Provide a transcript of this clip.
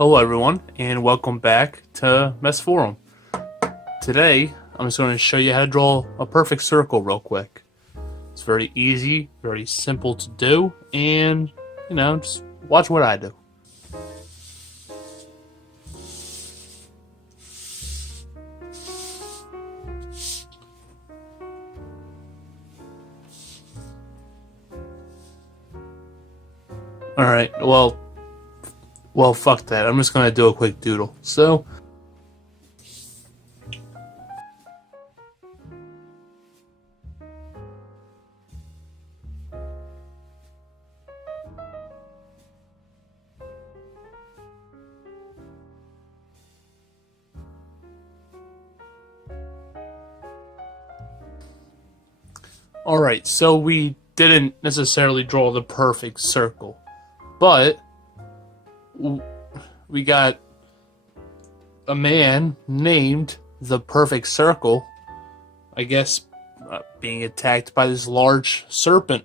Hello everyone, and welcome back to Mesforum. Today, I'm just going to show you how to draw a perfect circle real quick. It's very easy, very simple to do, and, just watch what I do. Alright, well, fuck that. I'm just going to do a quick doodle. So, alright, so we didn't necessarily draw the perfect circle, but we got a man named the Perfect Circle, I guess, being attacked by this large serpent.